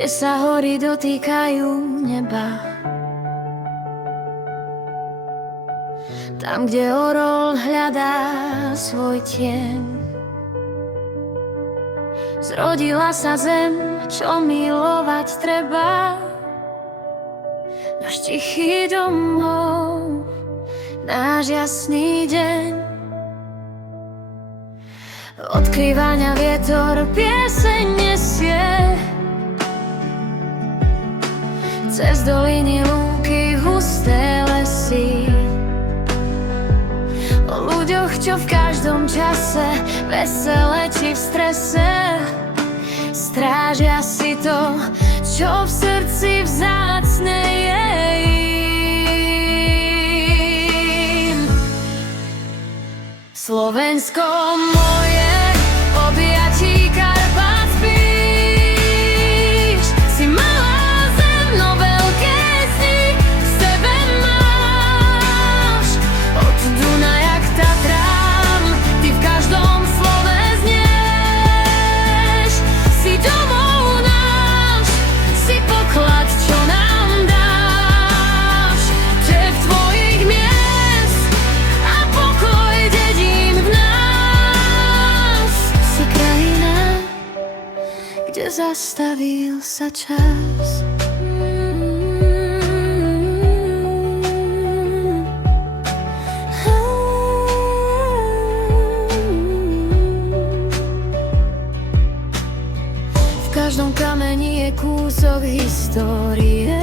kde sa hory dotýkajú neba. Tam, kde orol hľadá svoj tieň. Zrodila sa zem, čo milovať treba. Náš tichý domov, náš jasný deň. Odkrývania vietor pieseň nesie. Cez doliny, lúky, husté lesy. O ľuďoch, čo v každom čase, vesele či v strese, strážia si to, čo v srdci vzácne je im. Slovensko moje, objatí Karpát spíš. Si malá zem, no veľké sny v sebe máš. Od Dunaja k Tatrám, ty v každom slove znieš. Si domov náš, si poklad, čo nám dáš. Tep tvojich miest a pokoj dedín v nás. Si krajina, kde zastavil sa čas. V každom kameni je kúsok histórie.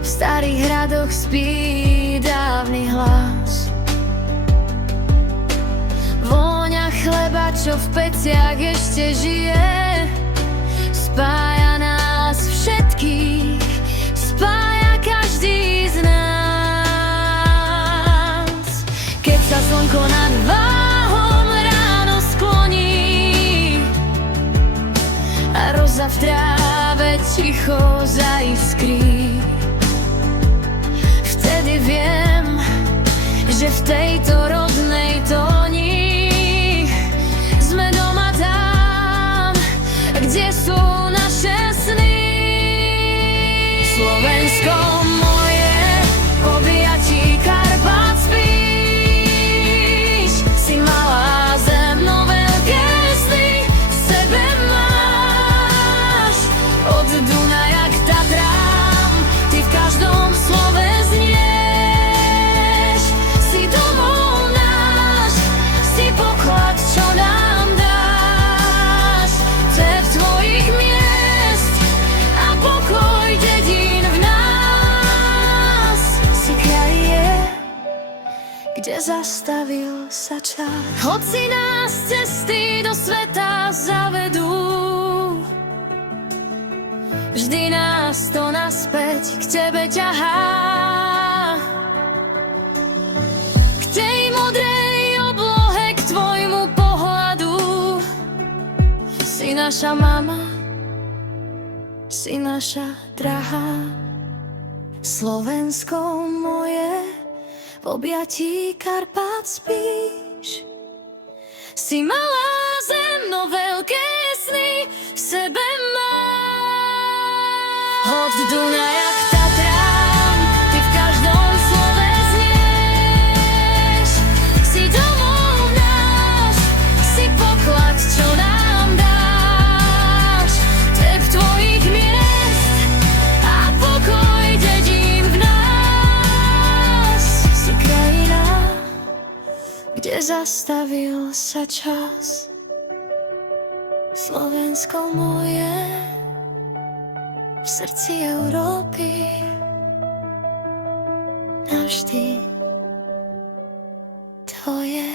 V starých hradoch spí dávny hlas. Vôňa chleba, čo v peciach ešte žije, spája nás všetkých, spája každý z nás. Keď sa slnko nad váhom ráno skloní a roza v tráve ticho zaiskrí, vtedy viem, že v tejto rodnej tóni sme doma tam, kde sú naše sny. Slovensko moje, objatí Karpát spíš. Si malá zem, no veľké sny v sebe máš. Od Dunaja k Tatrám, ty v každom slove znieš. Si domov náš, si poklad, čo nám dáš. Tep tvojich miest a pokoj dedín v nás. Si kraje, kde zastavil sa čas. Hoci nás cesty do sveta zavedú, vždy nás to naspäť k tebe ťahá. K tej modrej oblohe, k tvojmu pohľadu. Si naša mama, si naša drahá. Slovensko moje, v objatí Karpát spíš. Si malá zem, no veľké sny v sebe máš. Od Dunaja k Tatrám, ty v každom slove znieš. Si domov náš, si poklad, čo nám dáš. Tep tvojich miest a pokoj dedín v nás. Si krajina, kde zastavil sa čas. Slovensko moje, v srdci Európy, navždy tvoje.